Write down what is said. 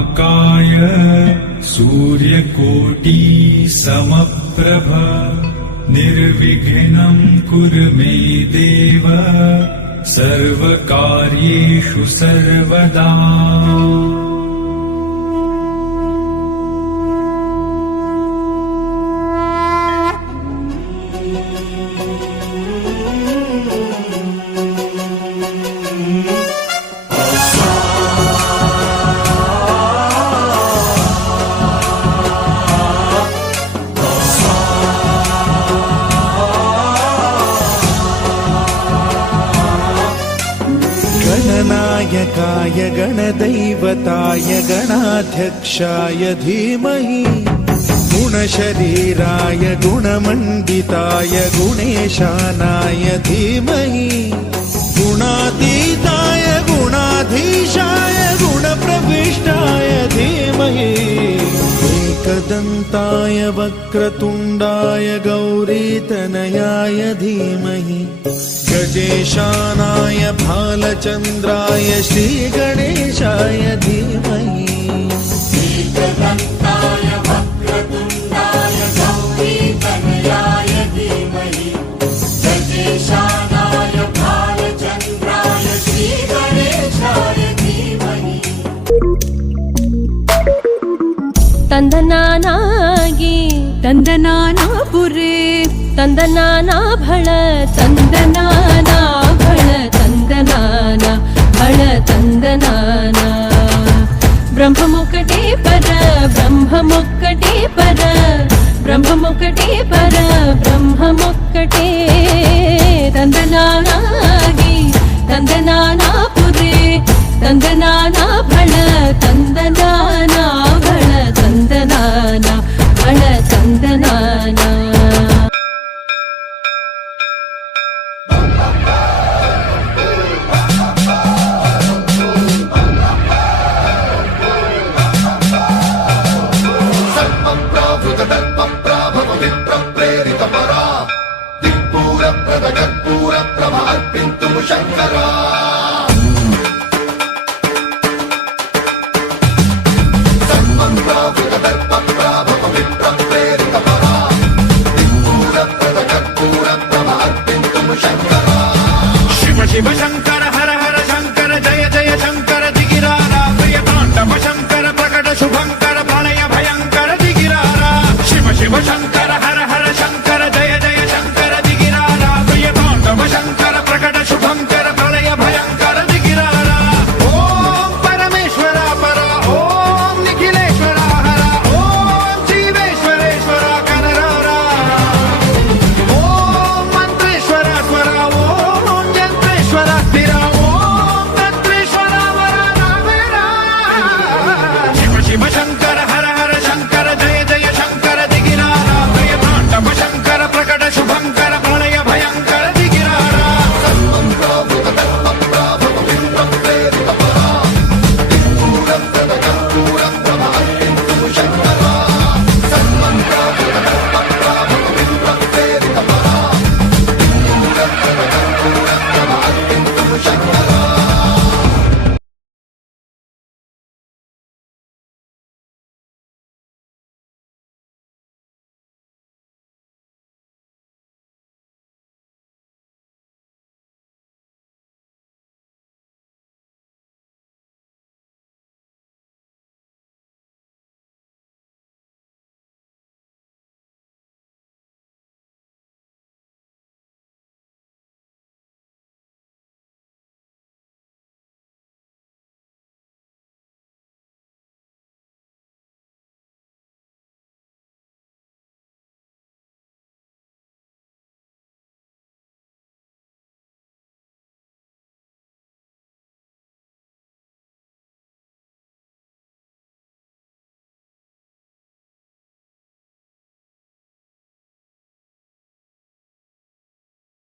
महाकाय सूर्यकोटि समप्रभ निर्विघ्नं कुरु मे देव सर्वकार्येषु सर्वदा। गणनायकाय गणदैवताय गणाध्यक्षाय धीमहि गुणशरीराय गुणमण्डिताय गुणेशानाय धीमहि गुणातीताय गुणाधीशाय गुणप्रविष्टाय धीमहि एकदन्ताय वक्रतुण्डाय गौरीतनयाय धीमहि गजेशानाय भालचन्द्राय श्रीगणेशाय धीमहि एकदन्ताय वक्रतुण्डाय गौरीतनयाय धीमहि गजेशानाय भालचन्द्राय श्रीगणेशाय धीमहि। ತಂದನಾನಾಗಿ ತಂದನಾನಾಪುರೇ ತಂದನಾನಾ ಭಳ ತಂದನಾನಾ ಭಳ ತಂದನಾನ ಭಳ ತಂದನಾನ ಬ್ರಹ್ಮಮುಕ್ಕಟೇ ಪರ ಬ್ರಹ್ಮಮುಕ್ಕಟೇ ಪರ ಬ್ರಹ್ಮಮುಕ್ಕಟೇ ಪರ ಬ್ರಹ್ಮಮುಕ್ಕಟೇ ತಂದನಾನಾಗಿ ತಂದನಾನಾಪುರೇ ತಂದನಾನಾ ಭಳ ತಂದನಾನಾ ಭಳ ತಂದನಾನ ಭಳ ತಂದನಾನ कर्पूर प्रभ अर्पिन्तु शंकरा।